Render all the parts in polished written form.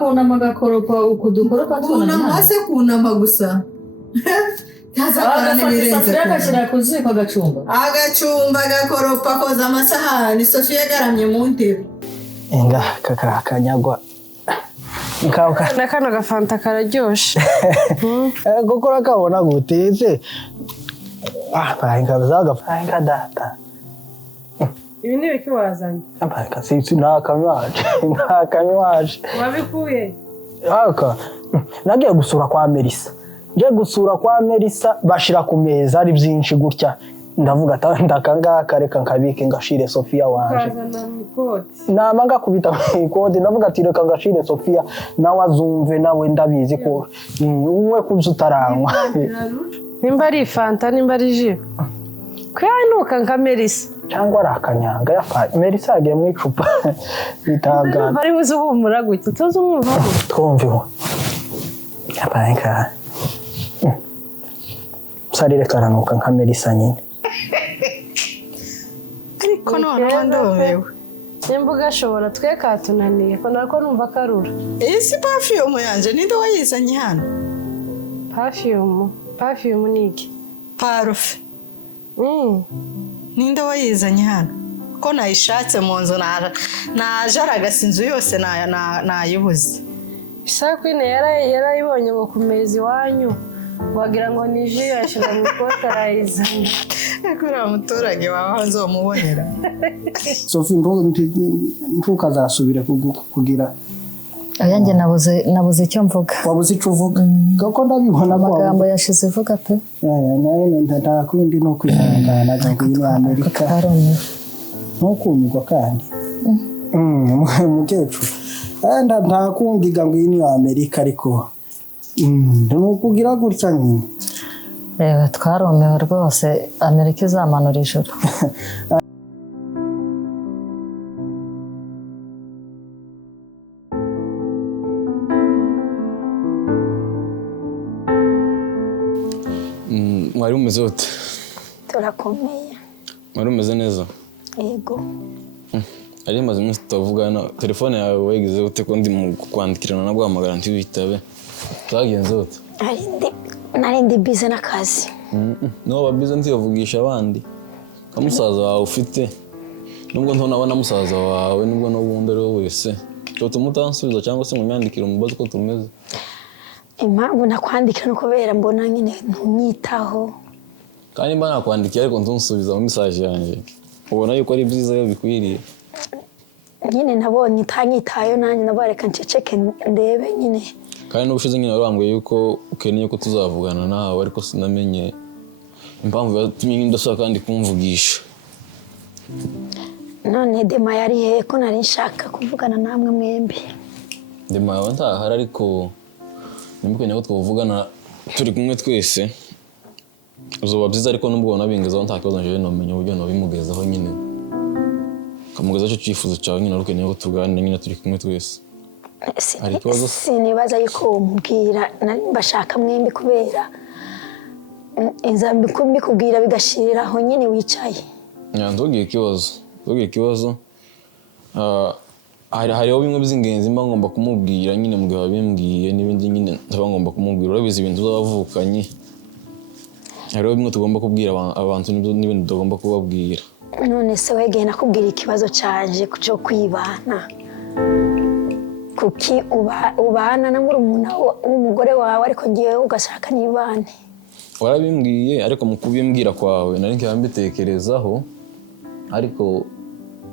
kunama gakoropa ukudukoropa tuna hasi kunama gusa agashira kuziko agacumba gakoropa koza amasahani Sofia garamye mu ntebe enga kanyagwa nkauka nakano gafanta kararyoshe gukora kabona guteze pahinga bazaga pahinga data ibi ni biki wazanye pahinga sisi nakanywaje wabikuye aka nagiye gusura kwa Melissa bashira ku meza ari byinshi gutya ndavuga ndakangaka reka nkabike ngashire Sofia wanje nama ngakubita ikode ndavuga ati reka ngashire Sofia nawe azumve nawe ndabizi ko uwe kuzutaranywa nimba ari fanta nimba ari ji kwanuka nka Melissa cyangwa arakanyanga yafa Melissa yagiye mu icupa bitagana bari buzuhumura gutya tuzumva twumviho yabayenga sarire karanuka nka Melissa nyine ariko none ndomewe nimbuga ashobora twekatunaniye ko nariko numva karura isi perfume yanje ninde wayizanye hano perfume niki parfum ninde wayizanye hano ko nayishatse mu nzu najaragase inzu yose nayibuze Isakwine yarayibonye ngo kumeza iwanyu wagira ngo ni ji yashira mu kotarayiza akora muturage wawe nzomubonera Sophie ntukazasubire kugira ayanjye nabuze icyo mvuga wabuze icyo uvuga gako ndabibona ko amagambo yashize vuga pe naye ndakundi no kwihangana muri Amerika ntukumirwa kandi mukecu ndakundiga ngo ini Amerika ariko ntukugira gutya nyine twaromewe rwose Amerika izamanura ijuru mwari umeze ute turakomeye mwari umeze neza yego ari maze iminsi tutavugana telefone yawe wayigize ute ko ndi mu kwandikirana na guhamagara ntibitabe twagenze ute narindi busy n'akazi no babize ntiyavugisha abandi kamusaza wawe ufite nubwo ntonabona musaza wawe nubwo n'ubundi ari wowe wese cyo tumutansubiza cyangwa se munyandikira umubazo ko tumeze impamvu nakwandikira no kubera mbona nyine ntunyitaho kandi mba nakwandikiye ariko ntunsubiza mu message yanjye ubona yuko ari byiza yo bikwiriye nyine nabonye utanyitayo nanjye nabareka nceceke ndebe nyine kandi n'ubushize nyine warambwiye yuko ukeneye ko tuzavugana nawe ariko sinamenye impamvu yatumye ndashaka kandi kumvugisha none Dema yari he ko nari nshaka kuvugana namwe mwembi Dema yawe ntahari ariko nimbukeneye ko twavugana turi kumwe twese uzoba byiza ariko nubwo nabingezaho nta kibazo nje nomenye uburyo nabimugezaho nyine kamugeza cyo cyifuzo cyawe nyine ukeneye ko tuganira nyine turi kumwe twese sinibaza yuko umubwira nari mbashaka mwembi kubera inzambi kubwira bigashiriraho nyine wicaye ndogeye ikibazo hariho bimwe by'ingenzi mba ngomba kumubwira nyine mu gihe babimbwiye n'ibindi nyine ntaba ngomba kumubwira urabizi ibintu uzabavukanye hariho bimwe tugomba kubwira abantu n'ibindi tugomba kubabwira none se wegeye nakubwira ikibazo cyaje cyo kwibana kuki ubana na murumuna w'umugore wawe ariko ngiye ugashaka nibane warabimbwiye ariko mu kubimbwira kwawe nari nkambitekerezaho ariko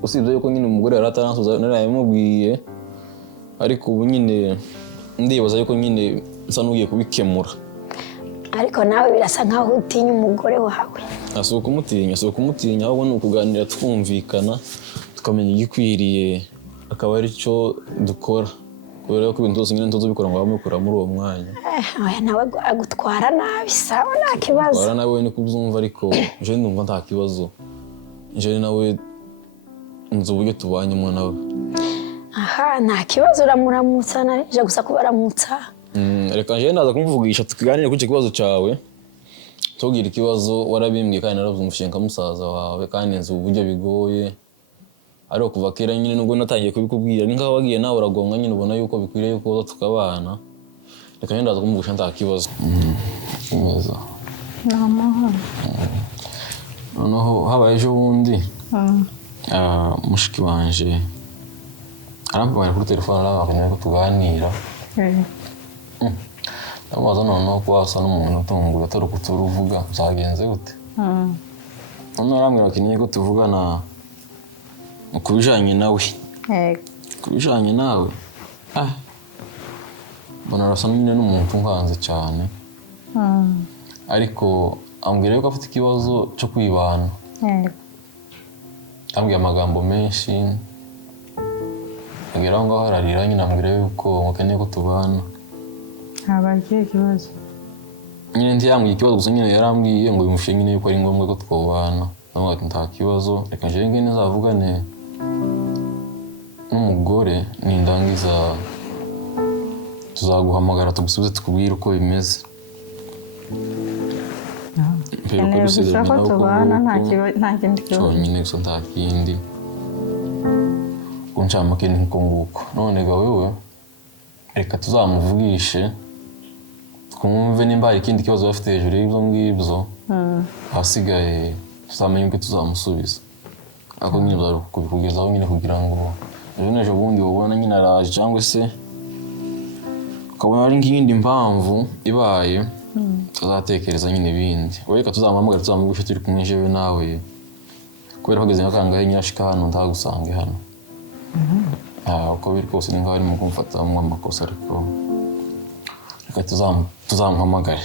usibye yuko nyine umugore yarataransuza narayimubwiye ariko ubu nyine ndibaza yuko nyine nsa n'ugiye kubikemura ariko nawe birasa nkaho utinya umugore wawe asuka umutinya ahubwo ni ukuganira twumvikana tukamenya igikwiriye akaba ari cyo dukora kubera ko ibintu byose nyine ntuzubikora ngo bamukura muri uwo mwanya nawe agutwara nabi sawa nta kibazo atwara nawe ni kubyumva ariko je ndumva nta kibazo je nawe nzi uburyo tubanyemo nawe nta kibazo uramuramutsa narije gusa kubaramutsa reka je ndaza kumuvugisha tukiganire kuri kibazo cyawe tugira ikibazo warabimbwiye kandi narabyumvise nka musaza wawe kandi nzi uburyo bigoye ariko kuva kera nyine nubwo natangiye kubikubwira ni ngaho wagiye nawe uragonga nyine ubona yuko bikwiriye yuko tukabana reka nyine ndaza kumubusha ntakibazo neza n'amahoro noneho habaye ejo bundi mushiki wanje arambwira kuri telefone arabakeneye ko tuganira ndamubaza noneho ko wasa n'umuntu utunguye atari ukutura uvuga byagenze gute noneho arambwira akeneye ko tuvugana ku bijanye nawe ku bijanye nawe mbona arasa nyine n'umuntu nkanze cyane ariko ambwira yuko afite ikibazo cyo kwibana ambwira amagambo menshi agera aho ngaho ararira nyine ambwira yuko akeneye ko tubana habaye ikibazo nyine ntiyambwiye ikibazo gusa nyine yarambwiye ngo bimushe nyine yuko ari ngombwa ko twobana ndavuga ati nta kibazo reka nje ngene nzavugane n'umugore nindangiza tuzaguhamagara tugusubize tukubwire uko bimeze gusa ko tubana nta kindi kibazo nyine gusa nta kindi uncamake niko nguko none ga wewe reka tuzamuvugishe twumve nimba hari ikindi kibazo bafite hejuru y'ibyo ngibyo hasigaye tuzamenye uko tuzamusubiza ako nyine bari kubikugezaho nyine kugira ngo ejo bundi ubona nyine araje cyangwa se ukabona ari nk'iyindi mpamvu ibaye tuzatekereza nyine ibindi reka tuzamuhamagara tuzamuvugishe turi kumwe jewe nawe kubera hageze nk'akangahe nyine ashika hano ntagusange hano uko biri kose ni nk'aho ari mu kumfata mu amakosa ariko reka tuzamuhamagare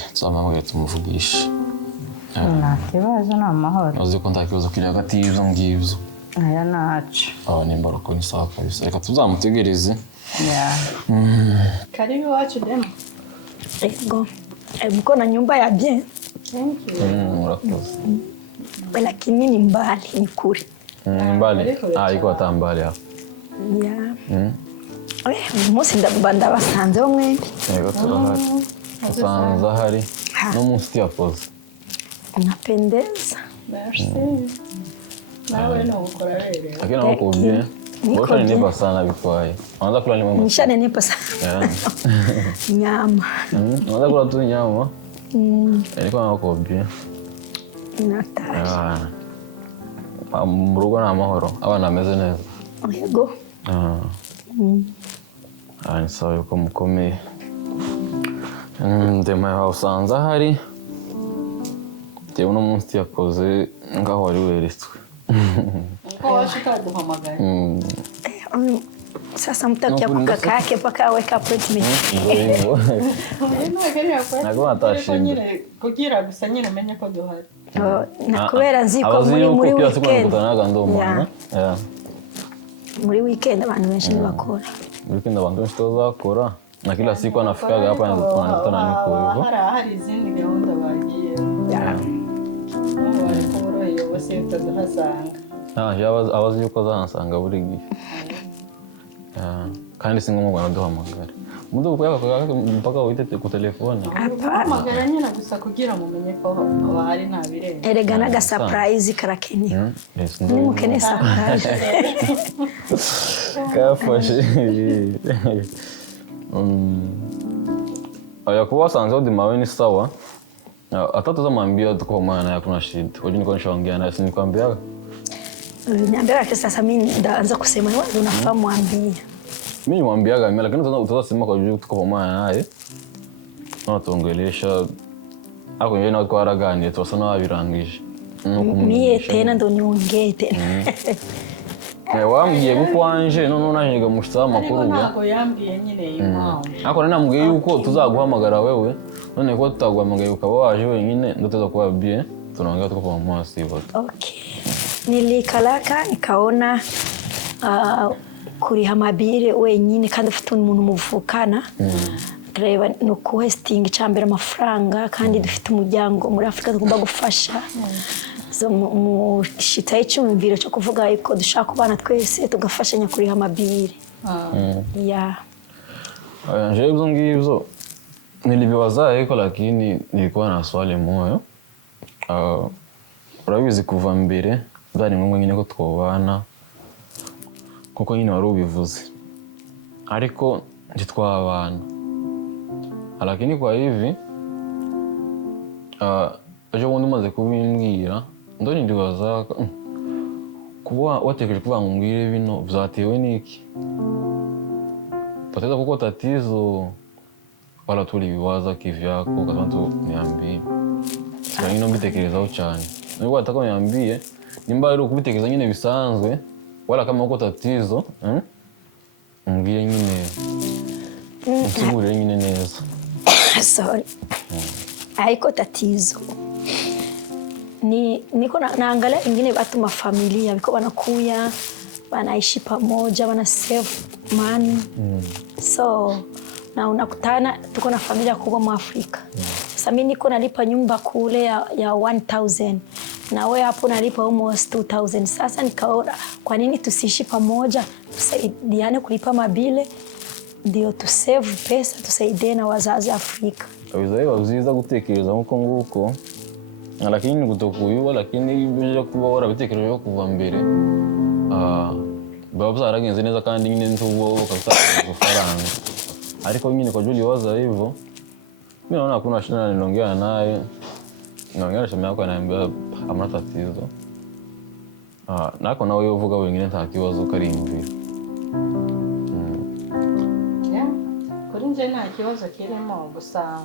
tumuvugishe nta kibazo ni amahoro uzi ko nta kibazo kiri hagati y'ibyo ngibyo aya nacu nimba ariko ni sawa kabisa reka tuzamutegereze Karibu iwacu demo. Ego. Mko na nyumba ya bien. Thank you. Lakini ni mbali, ni kuri. Ni mbali? Iko hata mbali hapo. Musi ndabanda basanzeho mwembi. Ego turahari. Basanze ahari. No munsi yakoze. Unapendeza. Merci. Nawe no ukora rero. Akina wako bien. Bosha ni nipa sana bikwaye. Anaanza kula ni mama. Nishane nipa sana. Nyama. Anaanza kula tu nyama. Ilikuwa wako bien. Natari. Murugo na amahoro. Abana ameze neza. Yego. Ni sawa yuko mukomeye. Ndema yawe usanze ahari. Tewe uno munsi yakoze ngaho wari weretswe. Uko washika duhamagara. Sasa mtakia kaka yake paka aweka appointment. Nako atashimye. Kugira gusa nyine menye ko duhari. Nakubera nziko muri weekend. Muri weekend abantu benshi bakora. Muri weekend abantu benshi tuzakora. Na kila siku anafikaga hapa na tunakutana niko hivyo. Hari izindi gahunda bagiye. Abazi yuko azansanga buri gihe. Kandi si ngombwa duhamagara. Mudu kuyaka mpaka witete ku telefone. Hamagara nyine gusa kugira mumenye ko bahari nta birenze. Erega naga surprise karakeni. Ni mukene surprise. Kafashe. Kuwa sanze odi mawe ni sawa. Hata tuzamwambia tuko maana hakuna shida. Wajua niko nishaongea naye si nikwambia. Niambia sasa mimi ndaanza kusema wewe unafaa mwambie. Mimi nimwambiaga mimi lakini tutasema kwa juu tuko maana naye. Na tuongelesha ako yeye na kwa ragani twasana wabirangije. Niye tena ndo niongee tena. Wambwiye gukwanje none nanyiga mushitsa makuru bya. Nako yambwiye nyine impamvu. Ako namubwiye yuko tuzaguhamagara wewe. None ko tutaguhamagaye ukaba waje wenyine ndoteza kuba bien. Tunaongea tuko kwa mwasi wote. Okay. Nilikalaka nikaona kuriha mabire wenyine kandi ufite umuntu muvukana. Reba no questing cyambere amafaranga kandi dufite umuryango muri Afrika tugomba gufasha. So mu shita y'icumviro cyo kuvuga yuko dushaka kubana twese tugafashanya kuriha mabire. Nje ibyo ngibyo nilibiwaza ariko lakini nilikuwa na swali moyo. Urabizi kuva mbere bari ngombwa nyine ko twobana kuko nyine wari ubivuze ariko ntitwabana. Lakini kwa hivi ejo bundi umaze kubimbwira ndoni ndibaza kuba watekereje kuvuga ngo mbwire bino vyatewe n'iki? Pateza kuko tatizo wala tulibiwaza kivyako kama tu niambie. Sasa nyine mbitekerezaho cyane. Nubwo atako niambie nimba ari ukubitekereza nyine bisanzwe wala kama uko tatizo mbwire nyine nsigure nyine neza. Sorry. Haiko tatizo. Niko naangalia ingine watu mafamilia biko wanakuya wanaishi pamoja wana save money. So na unakutana tuko na familia kubwa mu Afrika. Sasa mimi niko nalipa nyumba kule ya 1000 na wewe hapo nalipa almost 2000. Sasa nikaona kwa nini tusiishi pamoja tusaidiane kulipa mabile ndio tu save pesa tusaidie na wazazi Afrika. Bizaye byiza gutekereza nguko lakini gutokuyuba lakini ibyo kuba warabitekereje kuva mbere baba zaragenze neza kandi nyine ntubo ukafata gufaranga ariko nyine kwa Julie waza hivyo mimi naona hakuna shida ninaongea naye naongea shamba yako anaambia hamna tatizo nako nawe uvuga wengine ntakibazo karimvira kuri nje nta kibazo kirimo gusa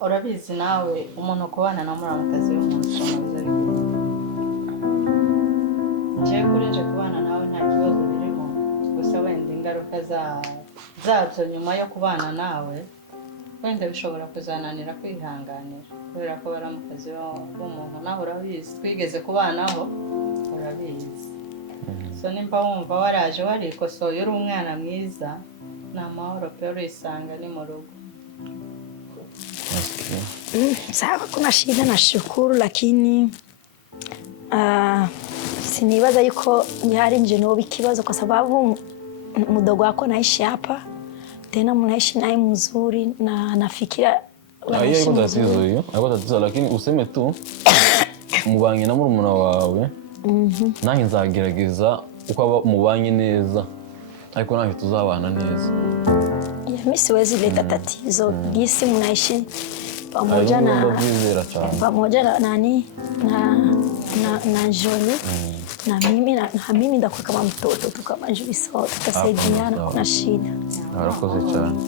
urabizi nawe umuntu kubana na muramukazi w'umuntu biza nje kuri nje kubana nawe nta kibazo birimo gusa wenda ingaruka zazo nyuma yo kubana nawe wenda bishobora kuzananira kwihanganira kubera ko baramukazi w'umuntu naho urabizi twigeze kubanaho urabizi. So nimba wumva waraje warikosoye uri umwana mwiza na mahoro pe urisanga ni mu rugo. Sawa, kuna shida na shukuru lakini sinibaza yuko yari nje no bikibazo kwa sababu mdogo wako naishi hapa tena mnaishi naye mzuri na nafikira hiyo iko tatizo hiyo hapo tatizo lakini useme tu mubanye na murumuna wawe nanjye nzagerageza uko mubanye neza ariko nanjye tuzabana neza. Mimi siwezi leta tatizo gisi mnaishi pamoja na nani na Jolie na mimi ndakuwa kama mtoto tu kama Jolie so tutasaidiana kuna shida. Arakoze cyane.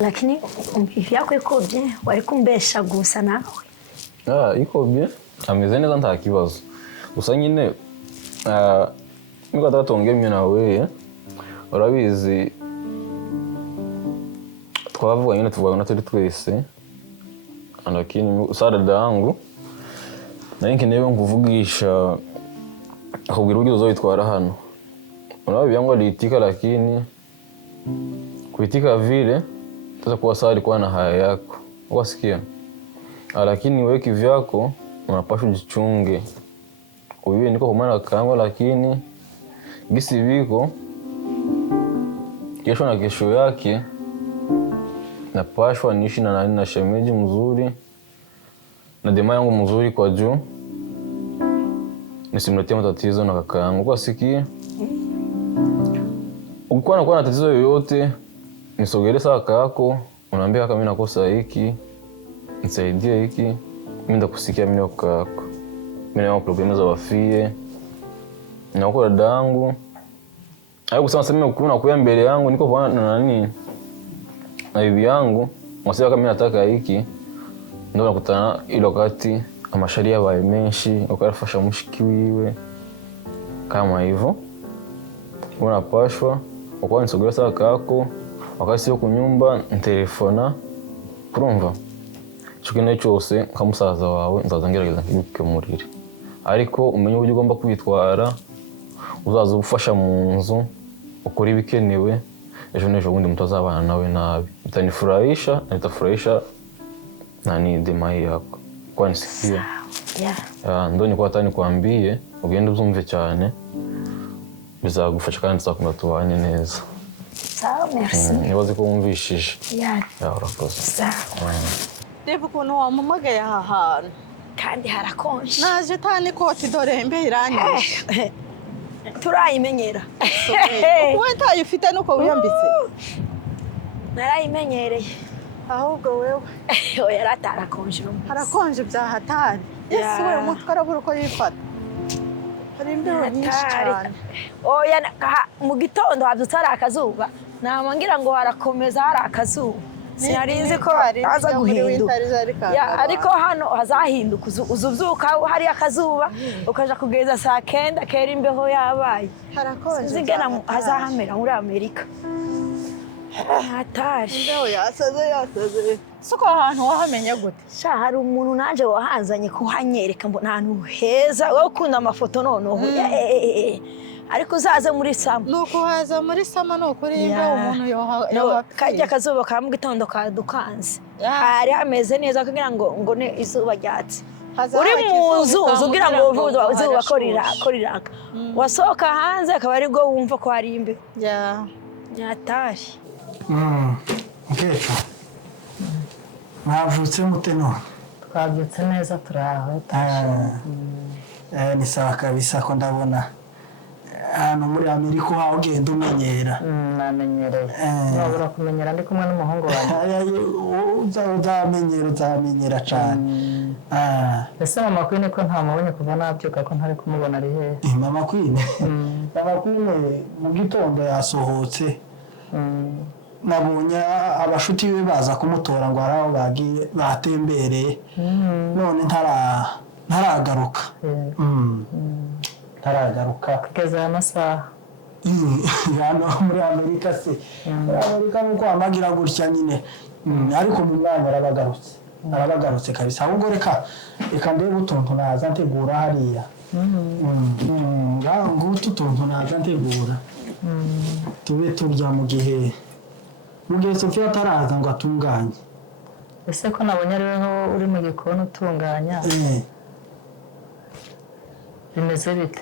Lakini mpivi yako iko bien wari kumbesha gusa nawe. Iko bien ameze neza nta kibazo. Gusa nyine niko atatongemye nawe urabizi twavuga nyine tuvugana turi twese lakini usara dangu na yinki nebe nguvugisha akubwira uburyo uzobitwara hano unawe byango litika lakini kuitika vile sasa kwa sari kwa na haya yako wasikia lakini wewe kivyako unapaswa jichunge uiwe niko kwa maana kango lakini gisi biko kesho na kesho yake napashwa niishi na nani na shemeji mzuri na dema yangu mzuri kwa juu nisimletea matatizo na kaka yangu kwa sikia ukikuwa na tatizo yoyote nisogele sawa kaka yako unaambia kaka mimi nakosa hiki nisaidie hiki mimi ndakusikia mimi kaka yako mimi na problemu za wafie na uko dada yangu hayo kusema sema ukuna kuya mbele yangu niko kwa nani na bibi yangu mwasema kama mimi nataka hiki ndio nakutana ile wakati amasharia bae menshi ukarafasha mushiki wiwe kama hivyo unapashwa uko nisogea sawa kako wakati sio kunyumba ntelefona kurumva chukine cyose kamusaza wawe nzazangerageza nkibikemurire ariko umenye uburyo ugomba kwitwara uzaza gufasha mu nzu ukora ibikenewe ejo nejo bundi mutazabana nawe nabi bitanifurahisha nitafurahisha nani demai yako kwa nisikia ndo niko atani kwambie ugende uzumve cyane bizagufasha kandi nzakunda tubane neza. Sawa, merci. Nibaze ko wumvishije. Urakoze. Sawa. Reba ukuntu wampamagaye aha hantu kandi harakonje naje tani koti dore mbe iranyishe turayimenyera wowe ntayo ufite nuko wiyambitse narayimenyereye ahubwo wewe oya ratarakonje harakonje byahatari ese we umutwe arabura uko yifata hari imbeho nyinshi cyane oya mu gitondo habyutse hari akazuba namangira ngo harakomeza hari akazuba sinarinzi ko haza guhinduka ariko hano hazahinduka uzubyuka hari akazuba ukaja kugeza saa 9 kera imbeho yabaye harakonje zigana hazahamera muri Amerika hatari imbeho yasaze suko ahantu wahamenye gute sha hari umuntu naje wahanzanye kuhanyereka mbona ahantu heza wo kunda amafoto noneho ariko uzaze muri sama nuko haza muri sama nukuri imbeho umuntu yoha kajya kazuba ka mu gitondo kadukanze hari hameze neza kugira ngo ne izuba ryatse uri mu nzu uzugira ngo uzuba koriraka wasohoka hanze akaba ari bwo wumva ko hari imbeho nyatari mukecuru mwavutse mute none twabyutse neza turaho ni sawa kabisa ko ndabona hano muri Amerika aho ugenda umenyera namenyereye nabura kumenyera ndi kumwe n'umuhungu wanjye uzamenyera cyane ese mama Queen ko ntamubonye kuva nabyuka ko ntari kumubona ari hehe mama Queen mu gitondo yasohotse nabonye abashuti be baza kumutora ngo araho bagiye batembereye none ntaragaruka kugeza amasaha hano muri Amerika se muri Amerika nuko amagira gutya nyine ariko mu mwanya arabagarutse kabisa ahubwo reka ndebe utuntu naza ntegura hariya ngutu utuntu naza ntegura tube turya mu gihe Sofia ataraza ngo atunganye ese ko nabonye ariho uri mu gikoni utunganya bimeze bite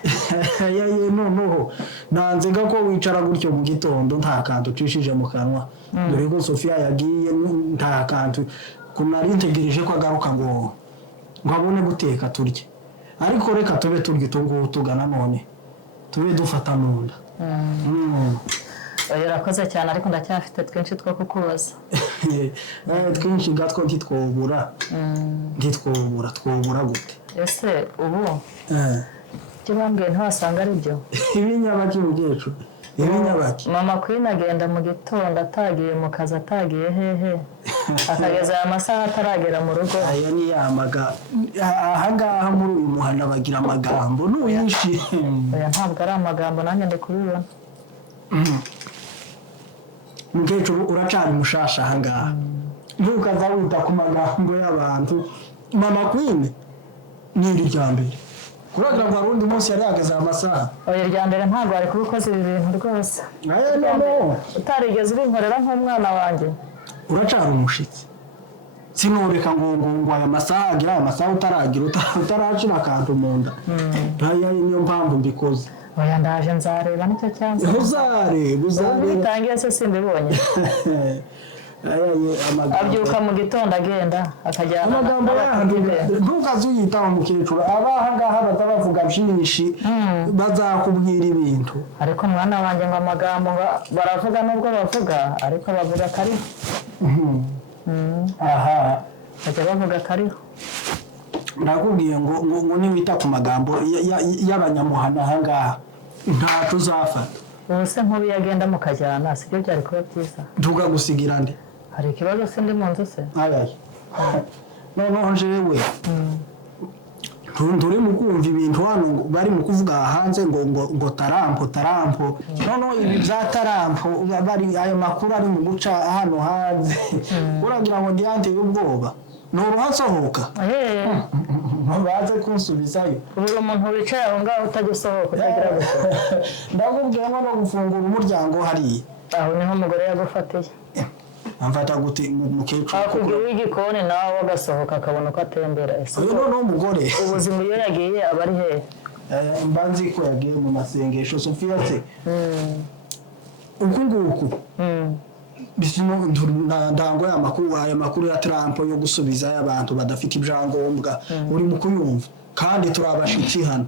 noneho nanzega ko wicara gutyo mu gitondo nta kantu ucishije mu kanwa dore ko Sofia yagiye nta kantu kunari ntegereje ko agaruka ngo abone guteka turye ariko reka tube turya utungu tugana none tube dufata mu nda urakoze cyane ariko ndacyafite twinshi two kukubaza twinshi gatwo ntitwobura twobura gute ese ubu ibyo bambwiye ntiwasanga ari byo ibinyabaki mukecuru ibinyabaki mama Queen agenda mu gitondo atagiye mu kazi atagiye hehe akageza aya masaha ataragera mu rugo aya ni yamaga ahangaha muri uyu muhanda bagira amagambo n'uyishi oya ntabwo ari amagambo nanjye ndi kubibona mukecuru uracana mushasha ahangaha ntukaza wita ku magambo y'abantu mama Queen ni irya mbere kuragira ngo arundi munsi yari yageze amasaha oya irya mbere ntabwo ari kubikoza ibi bintu rwose utarigeze ubinkorera nk'umwana wanjye uracana umushitsi sinoreka ngo aya masaha agira aya masaha utaracira akantu mu nda niyo mpamvu mbikoze oya ndaje nzareba nicyo cyanze uzareba bitangiye se simbibonye abyuka mu gitondo agenda akajyana amagambo yandi ntukaze uyitaho mukecuru abahangaha bazabavuga byinshi bazakubwira ibintu ariko mwana wanjye ngo amagambo baravuga nubwo bavuga ariko bavuga kariho bajya bavuga kariho ndakubwiye ngo niwita ku magambo y'abanyamuhana ahangaha ntacu uzafata ubu se nk'ubu yagenda mukajyana sibyo byari kuba byiza tukagusigira nde hari ikibazo se ndi mu nzu se noneho jewe turi mu kumva ibintu hano bari mu kuvuga hanze ngo tarampo noneho ibi bya tarampo bari ayo makuru ari mu guca hano hanze uragira ngo ndiyante y'ubwoba nuruhasohoka baze kunsubizayo ubu umuntu wicaye aho ngaho utagisohoka utagira gusa ndakubwiye ngo no gufungura umuryango hariya aho niho umugore yagufatiye amfata gute mukecuru akubwira w'igikoni nawe wagasohoka akabona uko atembera uyu noneho umugore ubuzima iyo yagiye aba ari hehe mbanzi ko yagiye mu masengesho Sofia se uku nguku ndango aya makuru ya Trump yo gusubiza y'abantu badafite ibyangombwa uri mu kuyumva kandi turabashitsi hano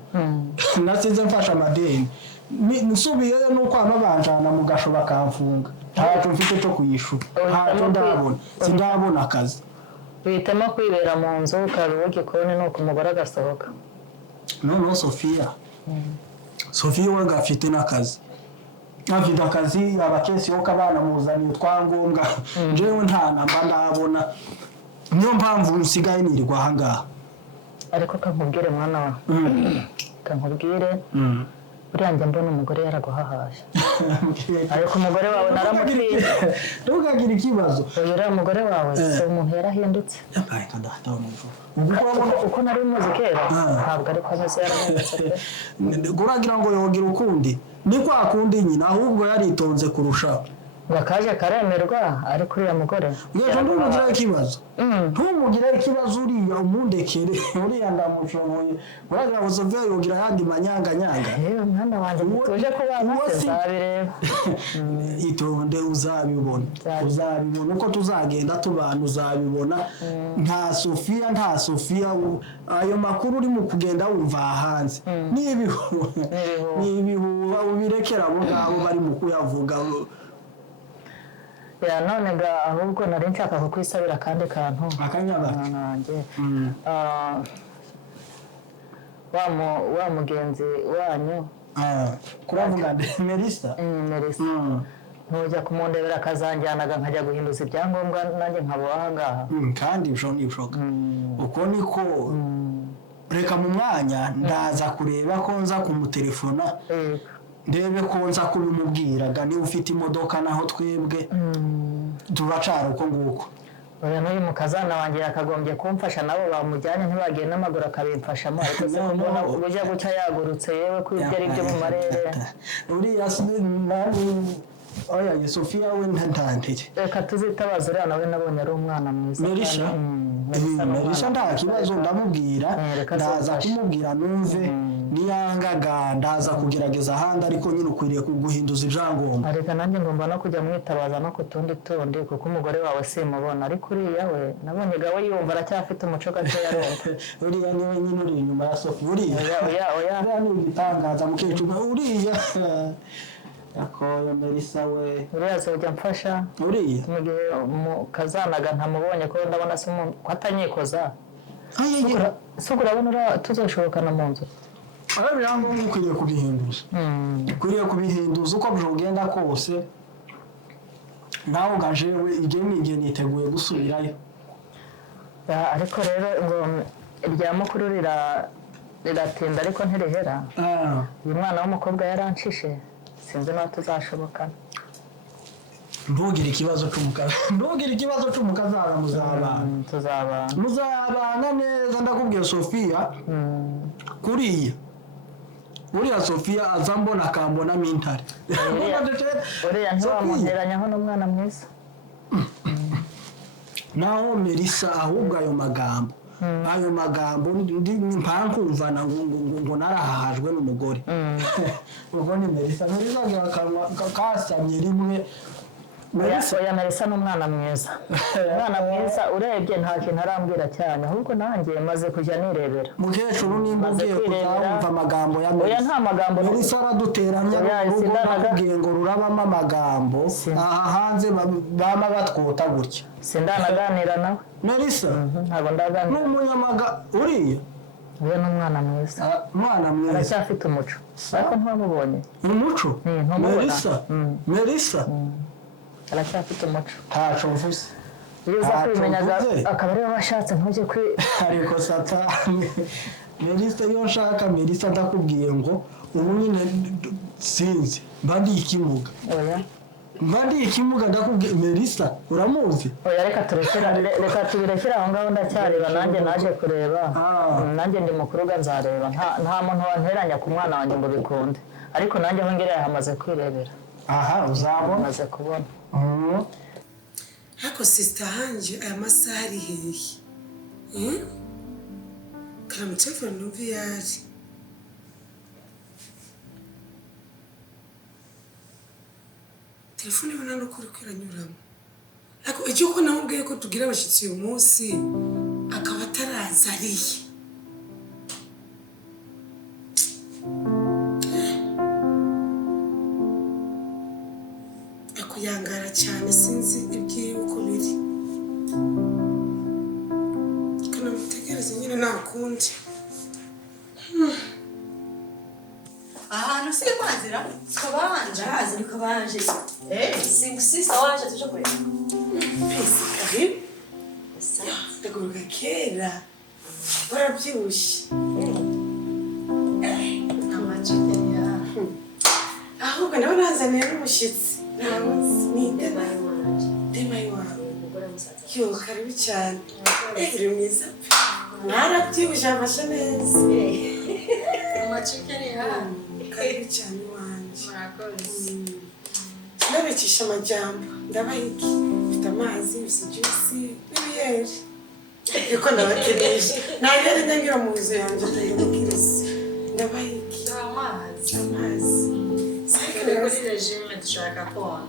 nasize mfasha amadeni nsubiyeyo nuko amabanjana mu gasho bakamfunga ntaco mfite cyo kuyishura ntaco ndabona sindabona akazi uhitamo kwibera mu nzu ukaruhuka igikoni nuko umugore agasohoka noneho Sophia we gafite n'akazi afite akazi abakesi yo kabana muzaniye twangombwa jewe nta namba ndabona niyo mpamvu nsigaye nirirwa ahangaha ariko kankubwire mwana wa kankubwire buriya njya mbona umugore yaraguhahaje ariko umugore wawe naramutwiye ntukagira ikibazo uriya umugore wawe si umuntu yarahindutse uko nari muzi kera ntabwo ariko ameze yarahindutse uragira ngo yogira ukundi ni kwa kundi nyine ahubwo yaritonze kurushaho ngo akaje karemerwa ariko uriya mugore ngejo ndumugira ikibazo ntumugira ikibazo uriya umundekere uriya ndamushoboye uragira ngo Sophia yogira yandi manyanga mwana wanjye tuje kubana tuzabireba itonde uzabibona uko tuzagenda tubana uzabibona nta Sophia ayo makuru uri mu kugenda wumva hanze nibihuha ubirekera abo ngabo bari mu kuyavuga ya none ga ahubwo nari nshaka kukwisabira kandi kantu akanyaga nanjye wa mugenzi wanyu kuravuga Melissa ntujya kumundebera akazanjyanaga nkajya guhinduza ibyangombwa nanjye nkabo ahangaha kandi bishoboka uko niko reka mu mwanya ndaza kureba ko nza kumutelefona ndebe ko nza kubimubwiraga niba ufite imodoka naho twebwe turacara uko nguko oya n'uyu mukazana wanjye yakagombye kumfasha nabo bamujyanye ntibagiye n'amaguru akabimfashamo ariko se mbona ubujya gucya yagurutse yewe kwibwira ibyo mu marere uriya oya Sophia we ntantantege reka tuzitabaza uriya nawe nabonye ari umwana mwiza Melissa nta kibazo ndamubwira ndaza kumubwira numve niyangaga ndaza kugerageza ahandi ariko nyine ukwiriye guhinduza ibyangombwa ariko nanjye ngomba no kujya mwitabaza no ku tundi kuko umugore wawe simubona ariko uriya we nabonye gawe yumva aracyafite umuco gake yarumva uriya niwe nyine uri inyuma ya Sophia uriya ni igitangaza mukecuru uriya akoya Melissa we uriya zojya mfasha uriya mu gihe kazanaga ntamubonye ko ndabona se ko atanyikoza sugura abona tuzoshobokana mu nzu ibyangombwa ukwiriye kubihinduza uko byogenda kose nawe ugajewe igihe niteguye gusubirayo ariko rero ngo irya mukuru riratinda ariko ntirihera uyu mwana w'umukobwa yaranshishe sinzi nawe tuzashobokana ntugire ikibazo cy'umukazana muzabana neza ndakubwiye Sophia uriya Sophia aza mbona akambonamo intare uriya ntiwamunteranyaho n'umwana mwiza naho Melissa ahubwo ayo magambo mpankumvana ngo narahahajwe n'umugore ubwo ni Melissa agira akanwa kasamye rimwe Melissa n'umwana mwiza umwana mwiza urebye nta kintu arambwira cyane ahubwo nanjye maze kujya nirebera mukecuru nimba ugiye kuzawumva amagambo ya oya nta magambo Melissa araduteranya urugo nakubwiye ngo rurabamo amagambo aha hanze bama batwota gutya sindanaganira nawe Melissa ntabwo ndaganira n'umunyamaga uriya uyu ni umwana mwiza aracyafite umuco ariko ntiwamubonye umuco Melissa aracyafite umuco ntaco mvuze iyo uza kubimenyaga akaba ariwe washatse ntujye ariko satani Melissa iyo nshaka Melissa ndakubwiye ngo ubu nyine sinzi mba ndi ikimuga ndakubwiye Melissa uramuzi oya reka tubirekere aho ngaho ndacyareba nanjye naje kureba nanjye ndi mukuru nzareba nta muntu wanteranya ku mwana wanjye ngo bikunde ariko nanjye aho ngereye hamaze kwirebera uzabona maze kubona ariko sister hanje aya masaha ari hehe karamu telefone numva yari telefone ibona no kuri kwiranyuramo ariko icyo ko namubwiye ko tugira abashyitsi uyu munsi akaba ataraza ariye sinzi ibyiwe uko biri kanamutegereza nyine nta kundi ahantu si kwazira kabanje Azi niko banje. Sister wanje tuje kureba. pisi karibu ndakuruka kera warabyibushye ahubwo nawe nazaniye n'umushyitsi ntabwo ni ndema iwawe yo karibu cyane uri mwiza pe mwarabyibushye amashe neza karibu cyane iwanjye ndabikisha amajyamba ndabayiki mfite amazi mfite juice n'ibiyeri ariko ndabakeneje ntabwo ndangira mu nzu yanjye ndabikirisi ndabayiki amazi kuri regime dushaka kubona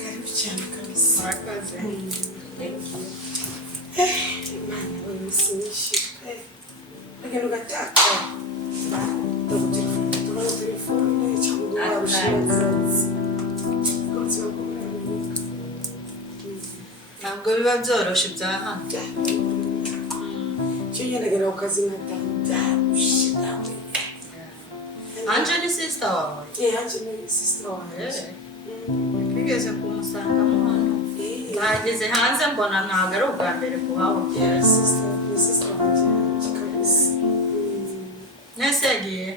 karibu cyane kabisa murakoze Imana we musinishije bagenda ugataka ndagutera telefone cyangwa wabushiratsi ntabwo biba byoroshye bya hano cyo ngendagera ku kazi nkatanga ndawe anje ni sister wawe anje ni sister wanjye twigeze kumusangamo hano bageze hanze mbona ntabwo ari ubwa mbere kuhabona sister wanjye kabisa nese yagiye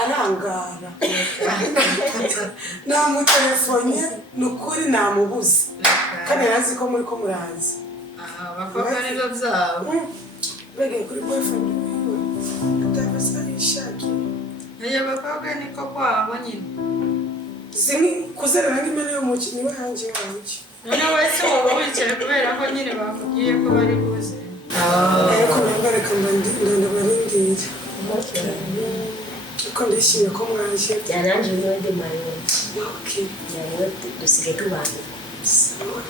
arangara namutelefone ni ukuri namubuze kandi yarazi ko muri ko murazi abakobwa nibyo byabo begeye kuri boyfriend wiwe atabasa yishakiye iyo bakobwa niko kwabo nyine zimwe kuzerera nk'imene y'umukinnyi wanjye none wese wowe wicaye kubera ko nyine bakubwiye ko bari buze ariko ntabwo reka ndabarindira uko ndishimye ko mwaje Yaranje n'undi mayo. okay Yawe dusige tubana. sawa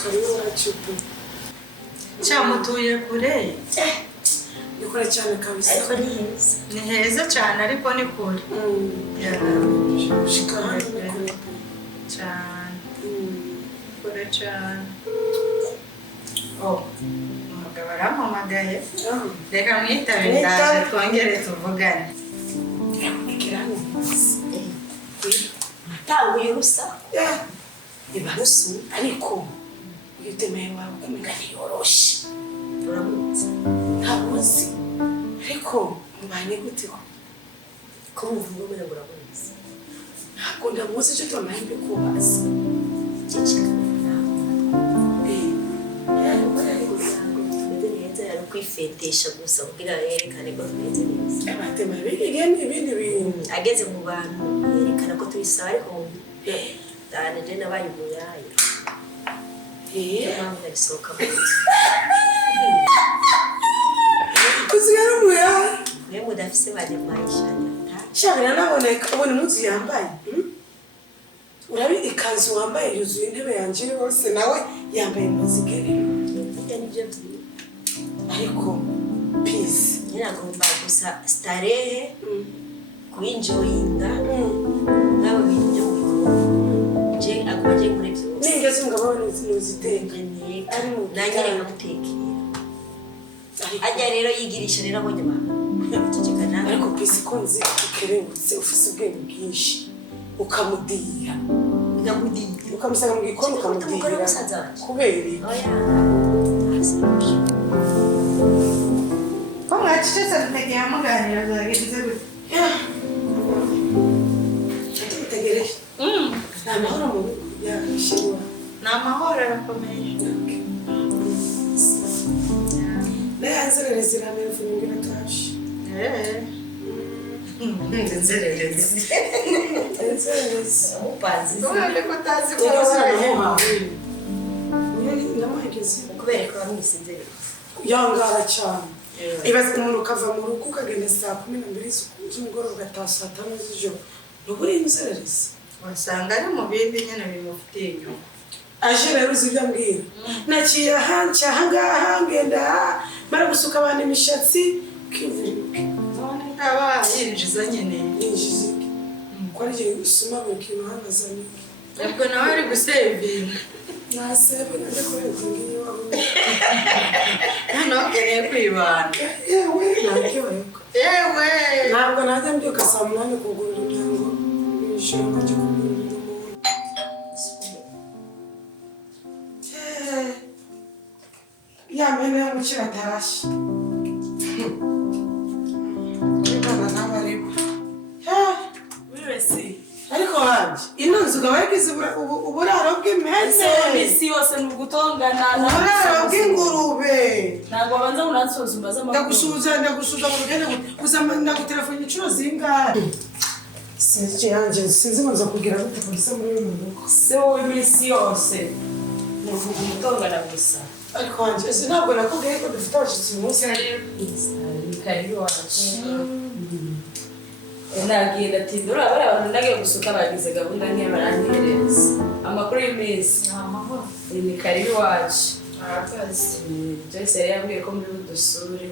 karibu wacu pe cyamutuye kure nikora cyane kabisa Ariko ni heza. ni heza cyane ariko ni kure shikana kure cyane kure cyane umugabo arampamagaye reka mwitabe ndaje twongere tuvugane ikirani Tawe rusa. ibarusu ariko utemeye wawe kumenya yoroshe Uramutse. ntabuzi ariko mubanye gute Ko muvuga ngo uramuzi. ntabwo ndamuzi icyo twamahirwe kubaza Cicika. Kwifetesha gusa kugira yerekane ko tumeze neza. abatema bigene ibindi bintu Ageze mu bantu yerekana ko tubisaba ariko dane je nabaye umuyaye. Mpamvu arisohoka mu nzu. usigara umuya Mwe mudafise baje mwayishanya. shabira naboneka ubona impuzu yambaye urabi ikanzu wambaye yuzuye intebe yanjye yose nawe yambaye impuzu igerera Ibyo nibyo byiza. ariko peace Nyiragomba gusa starehe kuinjoyinga nabo bintu byo mubikora je akoje muri byose ningeze umugabo wawe nuzitenge ari mu nanyere nkamutekera ajya rero yigirisha rero abonye abantu cicikana ariko peace ko nzi ukerengutse ufise ubwenge bwinshi ukamudira ngamudira ukamusanga mu gikoni ukamudira kubera oya ko mwacecetse dutegeye amuganira zagize gute tutegereje ni amahoro mu yashirwa ni amahoro arakomeye nayazerereza iramevu ngira tashi nzererezi nzerereza umupanzi kubera ko utazi ko ndamuhegeze kubera ko bamwisinzira yangara cyane ibaze umuntu ukava mu rugo ukagenda saa 12 z'umugoroba ugataha saa 5 z'ijoro ntuburi inzererezi wasanga ari mu bindi nyine bimufitiye inyuma aje rero uzi ibyo ambwira naciye ahangaha ngenda mara gusuka abantu imishatsi kivuga none nkaba yinjiza nyine yinjiza ko ari igihe usoma buri kintu hangazanye Yabwo nawe ari gusevinga. Nasebe nje kureka ngiyo. Hano ukeneye kwibana. Yewe naryohewe. Yewe. Ntabwo najya mbyuka saa 8 kugurira umuryango. Nishaka cyo kugurira umuntu. Yamene yamukira tarashi. Ndana nabareba. Wese. Ariko hanje ino nzu gawagize uburaro bw'imeze. Isi yose n'ugutongana. Uburaro bw'ingurube. Ntabwo banza munansuzuma z'amakuru. Ndagusuza mu rugendo uzamana gutelefone inshuro zingahe. Sinzi ngo kugira gute polisi muri uyu mugo. Se wowe isi yose. Nuvuga umutongana gusa. Ariko hanje sinabwo nakubwiye ko dufite abashitsi munsi karibu wacu. Nagiye ati dora abantu ndagiye gusuka bagize gahunda nke barangereza. Amakuru y'iminsi. Ni karibu wacu. Akazi. Jose yambwiye ko muri budusure.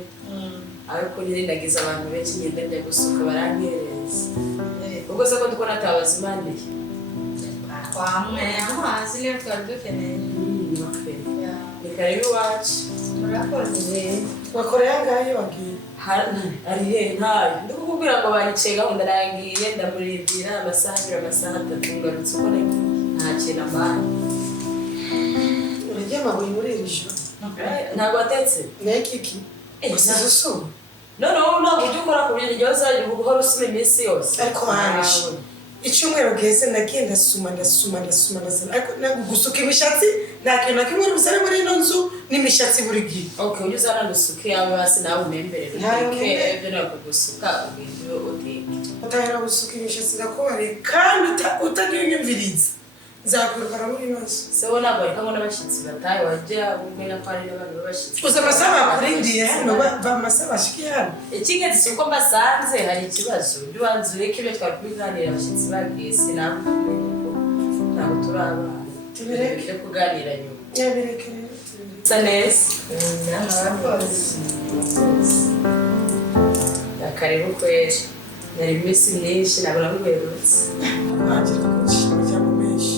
Ariko nyine ndagize abantu benshi ngende njya gusuka barangereza. Ubwo se ko dukora tabazimaniye. Kwamwe amazi niyo twari dukeneye. Ni karibu wacu. Murakoze. Wakoreye ngahe wagiye? Ari he ntayo. Ndikukubwira ngo banyice gahunda nagiye ndamurindira amasaha 3 ngarutse uko nta kintu amana. Urajya mabuye muri iri joro. Ntabwo atetse. Nekiki. Usize usoma. No ntabwo ujya ukora ku bintu ryoza uhora usoma iminsi yose. Ariko hanje icyumweru geze nagiye ndasuma ariko gusuka imishatsi nakintu nakimwe ruzare muri ino nzu n'imishatsi buri gihe. Okay, ujya uzana gusuka yawe hasi nawe umemberere. Ibyo ntabwo gusuka ubintu uteke. Utahera gusuka imishatsi ndakubare kandi utagiye unyumviriza. Nzakurukana muri ino nzu. Se wo ntabwo ariko n'abashitsi bataye wajya umenya ko ari n'abantu b'abashitsi. Uza masaba kurindiye hano bamasaba shikiye hano. Ikigezi si uko mbasanze hari ikibazo. Ujya ubanzure ko ibyo twari kubiganira abashitsi bagiye sinabwo ntabwo turabana. Tubireke kuganira nyuma. Yabireke. Sanesi. Karibu kweli. Nari iminsi myinshi ntabwo namuherutse. Wanjye kugushima cyane menshi.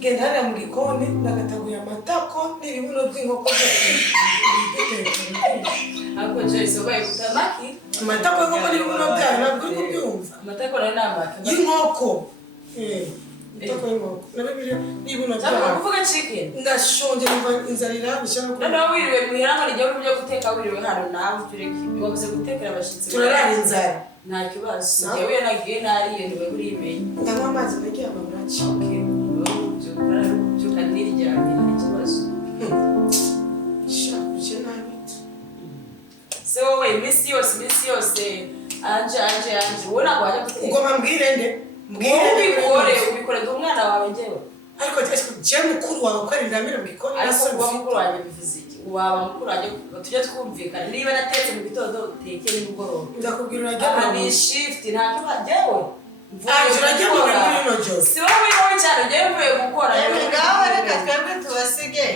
Genda hariya mu gikoni nagataguye amatako n'ibibuno by'inkoko. Ako Joyce ubaye kutamaki. Amatako y'inkoko n'ibibuno byayo ntabwo uri kubyumva. Amatako rero ni amaki. Y'inkoko. Amatako y'inkoko. Nabibiri n'ibibuno byayo. Cyangwa kuvuga chicken. Ndashonje numva inzarira bishaka ko. Noneho wiriwe muhiramo n'igihe byo guteka wiriwe hano nawe tureke. Wabuze gutekera abashitsi. Turarara inzara. Nta kibazo. Yewe nagiye nariye niwe uri imenye. Ndanywa amazi nagiye amaburaci. Okay. Byuka n'iryamye nta kibazo. Shakuje nabi. Se wowe iminsi yose anje wowe ntabwo wajya guteka. Ubwo bambwire nde? Ubikore ndi umwana wawe njyewe. Ariko je mukuru wawe ko ari ndamira mu gikoni. Ariko uba mukuru wanjye bivuze iki? Waba mukuru wanjye tujye twumvikana. Niba natetse mu gitondo uteke nimugoroba. Ndakubwira urajya ni shift nta kibazo. Urajya mu bintu no jo. Si wowe cyane njyewe mvuye gukora. Ngaho reka twebwe tubasige.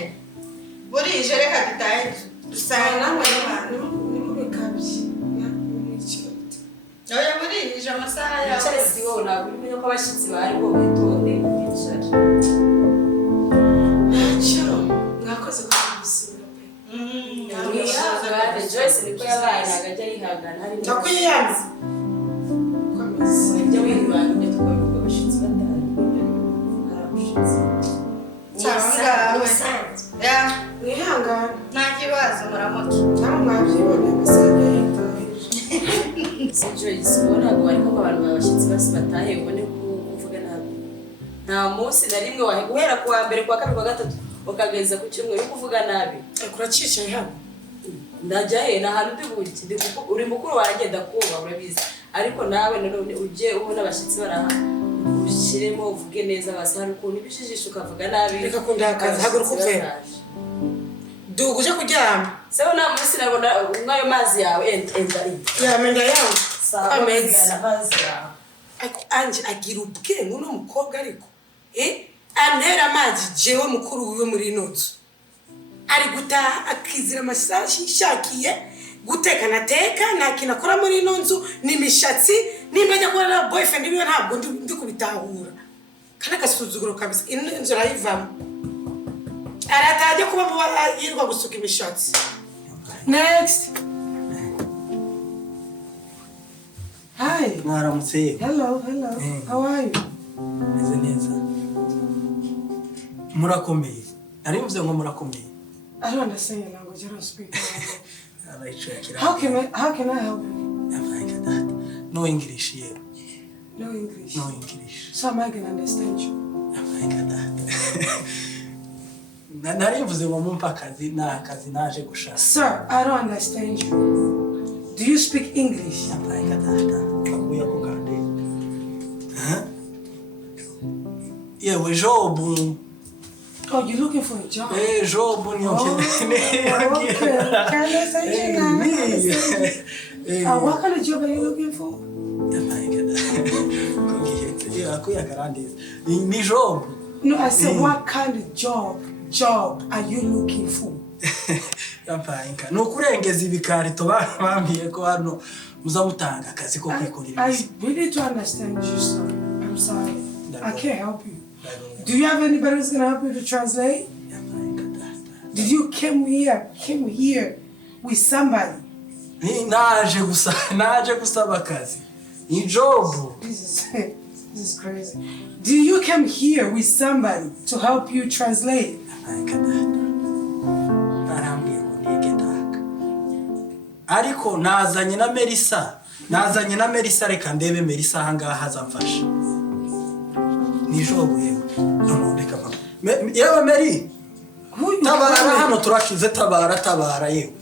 Burije reka dutahe dusanga namwe n'imubikabye. Oya burije amasaha yawe. Cyane si wowe ntabwo umenya ko abashitsi bari bo bitonde kwicara. Ntacyo mwakoze kubisura pe. Joyce niko yabaye ntabwo ajya yihangana hari. Ndakwiyanze. Ibyo wihibanga ibyo tukavuga abashitsi batari ibyo kuvuga abashitsi. Cyangwa ya Mwihangana. nta kibazo muramuke. Namwe mwabyibonye amasaha y'itahe. Joyce ubona ngo ariko abantu babashitsi basi batahe ubone kuvuga nabi. Nta munsi na rimwe guhera ku wa mbere ku wa kabiri ku wa gatatu ukageza ku cyumweru kuvuga nabi. Kuracicaye hano. Ndajya he na hantu ndi uri mukuru wanjye ndakuba urabizi. Ariko nawe none uje ubona abashitsi baraha ushiremo uvuge neza basi hari ukuntu ibishijisha ukavuga nabi. Reka kundakaza haguruka uvera. Duguje kuryama. Sewe na munsi nabona umwayo mazi yawe enda Yamenda yawe. amezi mazi yawe. Anje agira ubwenge no mukobwa ariko. Antera amazi jewe mukuru wiwe muri inozo. Ari gutaha akizira amasashi ishakiye guteka nateka nakina kora muri ino nzu n'imishatsi nimba njya kubona boyfriend biwe ntabwo ndi kubitahura. kana gasuzuguro kabisa inzira yivamo aratajya kuba yirwa gusuka imishatsi. Next. Hi. Mwaramutse. Hello. How are you? Neza. Murakomeye. Ari mvuze ngo murakomeye. I don't understand your language. I don't speak language. How can I help you? I'm like that. No English here. No English. No English. So am I gonna understand you? I'm like that. Nari mvuze ngo mumpa akazi naje gushaka. Sir, I don't understand you. Do you speak English? I'm like that. Akuya ko kandi. Yeah, we job. Oh, you're looking for a job? Job on your okay. Can I say now? What kind of job are you looking for? No, I said, what kind of job are you looking for? I really don't understand you, sir. I'm sorry. I can't help you. Do you have anybody who's gonna help you to translate? Did you came here with somebody? Naje gusaba akazi. Ni job. This is crazy. Do you come here with somebody to help you translate? Ariko nazanye na Melissa reka ndebe Melissa ahangaha azamfasha. Ni job yewe. No reka mama. Yewe Mary. Tabara hano turashize tabara yewe.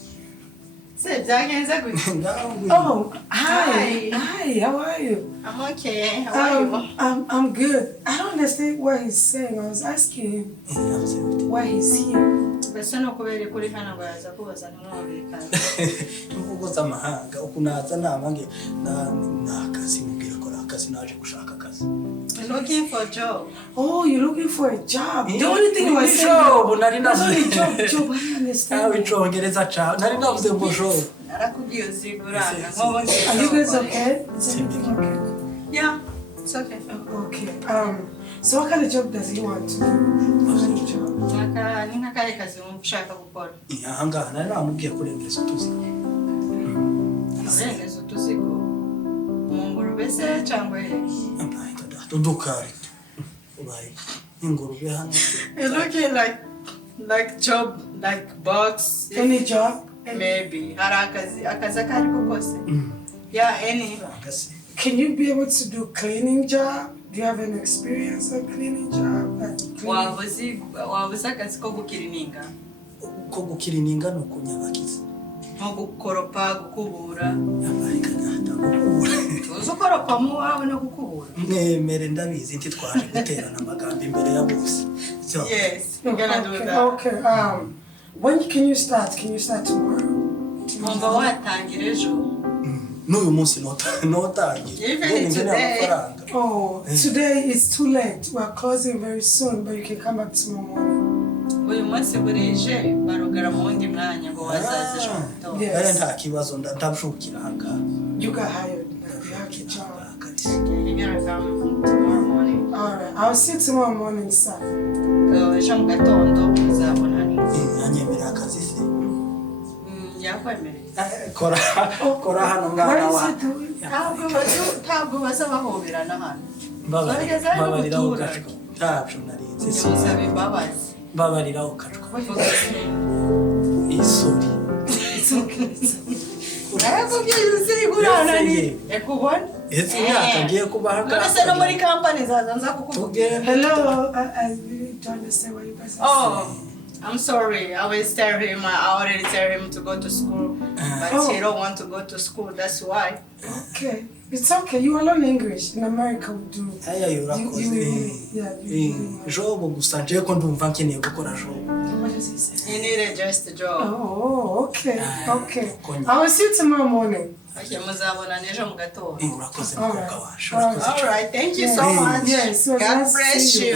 Oh, hi. How are you? I'm okay. How are you? I'm good. I don't understand what he's saying. I was asking him why he's here. Mvugoza amahanga ukunaza namange na akazi mubwira ko akazi naje gushaka akazi. Looking for a job. Oh, you're looking for a job. The only thing you were saying. Job, nari navuze job. I understand. Awe chongereza cha. Nari navuze ngo job. Arakugiye zigurana. Are you guys okay? Is everything okay? Yeah, it's okay. Okay. So what kind of job does he want to do? What kind of job? Nina kale kazi ushaka gukora. Ahanga nari namubwiye kurengeza utuzi. Kurengeza utuzi ko. Mungurube se cyangwa Tudukari. Ubaye ingurube hano. It's looking like job, like box. Any job? Maybe. Akazi kariko kose. Yeah, any. Can you be able to do cleaning job? Do you have any experience of cleaning job? Wabuze akazi ko gukirininga. Ko gukirininga no kunyabakiza. Nko gukoropa, gukubura. Uzo koropa mu wawe no gukubura. Mwemere ndabizi nti twaje guterana amagambo imbere ya bose. Yes, we're gonna do that. Okay. When can you start? Can you start tomorrow? Mumba watangira ejo. N'uyu munsi notangira. Even today. Oh, today is too late. We're closing very soon, but you can come back tomorrow morning. Uyu munsi burije barugara mu wundi mwanya ngo wazaze ejo mugitondo. Yes. Nta kibazo ndabshukira hanga. You got hired. You have your job. You're gonna come tomorrow morning. Alright, I'll see you tomorrow morning, sir. Ejo mu gatondo uzabona ni. Anyemera akazi se. Yakwemereye. Kora hano mwana wa. Ntabwo bazabahoberana hano. Babarira ukacwa. Ntabyo narinze se. Usaba imbabazi. Babarira ukacwa. Isuri. It's okay. Nakubwiye uzigurana ni. Ekubona? Ese ngiye kubahanga. Nase no muri company zaza kukuvuga. Hello, I really don't understand what you guys are saying. I'm sorry. I always tell him. I already tell him to go to school, but he don't want to go to school. That's why. Okay, it's okay. You learn English in America. We do. Job gusa nje ko ndumva nkeneye gukora job. What does he say? He needed just a job. Oh, okay. I will see you tomorrow morning. Okay, muzabona nejo mu gatondo. Urakoze mukobwa wacu. All right. Thank you so much. Yes. God bless you.